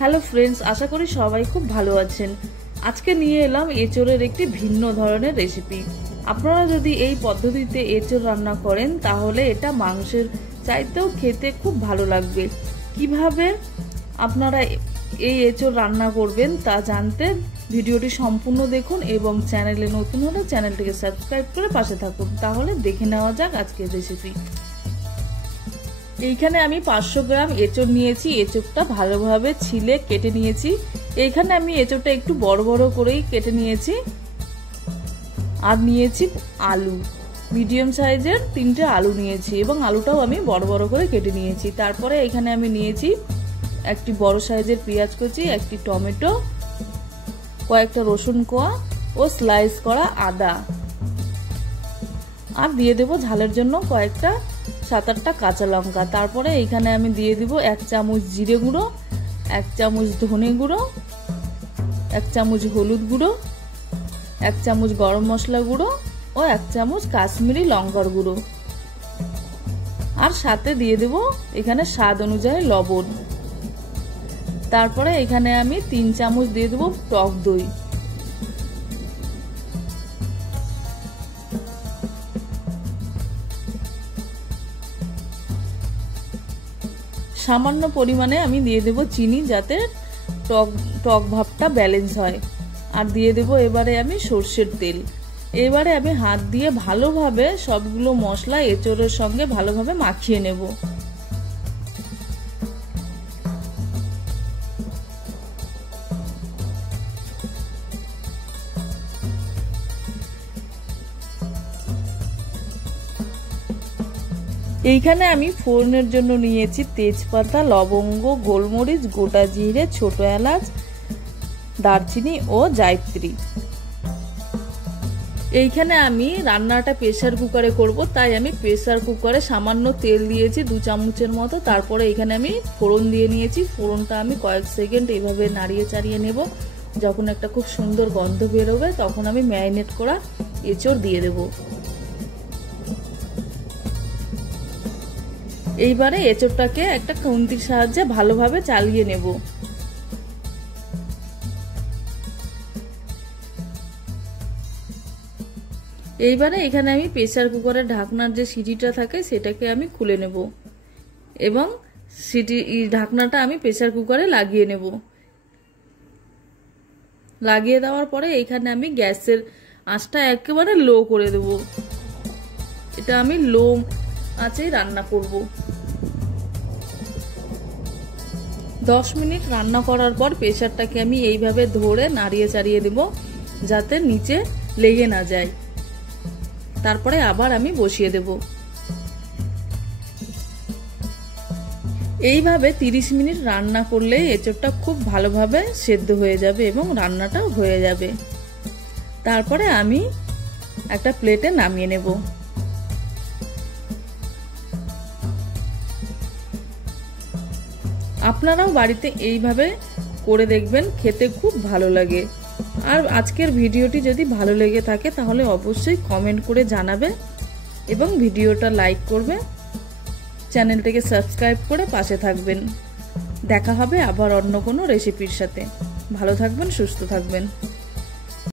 Hello friends, আশা করি সবাই খুব ভালো আছেন। আজকে নিয়ে এলাম এঁচোড়ের একটি ভিন্ন ধরনের রেসিপি। আপনারা যদি এই পদ্ধতিতে এঁচোড় রান্না করেন তাহলে এটা মাংসের চাইতেও খেতে খুব ভালো লাগবে। কিভাবে আপনারা এই এঁচোড় রান্না করবেন তা জানতে ভিডিওটি সম্পূর্ণ দেখুন এবং চ্যানেলে নতুন হলে চ্যানেলটিকে সাবস্ক্রাইব করে পাশে থাকুন। তাহলে দেখে নেওয়া যাক আজকের রেসিপি। এইখানে আমি 500 গ্রাম এঁচোড় নিয়েছি। এঁচোড়টা ভালোভাবে ছিলে কেটে নিয়েছি। এইখানে আমি এঁচোড়টা একটু বড় বড় করেই কেটে নিয়েছি। আর নিয়েছি আলু, মিডিয়াম সাইজের 3টে আলু নিয়েছি এবং আলুটাও আমি বড় বড় করে কেটে নিয়েছি। তারপরে এখানে আমি নিয়েছি একটি বড় সাইজের পেঁয়াজ কুচি, একটি টমেটো, কয়েকটা রসুন কোয়া ও স্লাইস করা আদা। আর দিয়ে দেব ঝালের জন্য কয়েকটা 7-8টা কাঁচা লঙ্কা। তারপরে এইখানে আমি দিয়ে দিব 1 চামচ জিরে গুঁড়ো, 1 চামচ ধনে গুঁড়ো, 1 চামচ হলুদ গুঁড়ো, 1 চামচ গরম মশলা গুঁড়ো ও 1 চামচ কাশ্মীরি লঙ্কার গুঁড়ো। আর সাথে দিয়ে দেব এখানে স্বাদ অনুযায়ী লবণ। তারপরে এখানে আমি 3 চামচ দিয়ে দেব টক দই। সামান্য পরিমাণে আমি দিয়ে দেব চিনি, যাতে টক ভাবটা ব্যালেন্স হয়। আর দিয়ে দেব এবারে আমি সর্ষের তেল। এবারে আমি হাত দিয়ে ভালোভাবে সবগুলো মশলা এঁচোড়ের সঙ্গে ভালোভাবে মাখিয়ে নেব। এইখানে আমি ফোড়নের জন্য নিয়েছি তেজপাতা, লবঙ্গ, গোলমরিচ, গোটা জিরে, ছোট এলাচ, দারচিনি ও জায়ত্রী। এইখানে আমি রান্নাটা প্রেসার কুকারে করব, তাই আমি প্রেসার কুকারে সামান্য তেল দিয়েছি 2 চামচের মতো। তারপরে এখানে আমি ফোড়ন দিয়ে নিয়েছি। ফোড়নটা আমি কয়েক সেকেন্ড এইভাবে নাড়িয়ে চাড়িয়ে নেব। যখন একটা খুব সুন্দর গন্ধ বেরোবে তখন আমি ম্যারিনেট করা এঁচোড় দিয়ে দেব। এইবারে এঁচোড়টাকে একটা খুন্তির সাহায্যে ভালোভাবে চালিয়ে নেব। এইবারে এখানে আমি প্রেসার কুকারের ঢাকনার যে সিটিটা থাকে সেটাকে আমি খুলে নেব এবং ঢাকনাটা আমি প্রেসার কুকারে লাগিয়ে নেব। লাগিয়ে দেওয়ার পরে এইখানে আমি গ্যাসের আঁচটা একেবারে লো করে দেব। এটা আমি লো আঁচেই রান্না করব। 10 মিনিট রান্না করার পর প্রেসারটাকে আমি এইভাবে ধরে নাড়িয়ে চাড়িয়ে দেব, যাতে নিচে লেগে না যায়। তারপরে আবার আমি বসিয়ে দেব। এইভাবে 30 মিনিট রান্না করলে এঁচোড়টা খুব ভালোভাবে সেদ্ধ হয়ে যাবে এবং রান্নাটাও হয়ে যাবে। তারপরে আমি একটা প্লেটে নামিয়ে নেব। আপনারাও বাড়িতে এইভাবে করে দেখবেন, খেতে খুব ভালো লাগে। আর আজকের ভিডিওটি যদি ভালো লেগে থাকে তাহলে অবশ্যই কমেন্ট করে জানাবে এবং ভিডিওটা লাইক করবে, চ্যানেলটিকে সাবস্ক্রাইব করে পাশে থাকবেন। দেখা হবে আবার অন্য কোনো রেসিপির সাথে। ভালো থাকবেন, সুস্থ থাকবেন।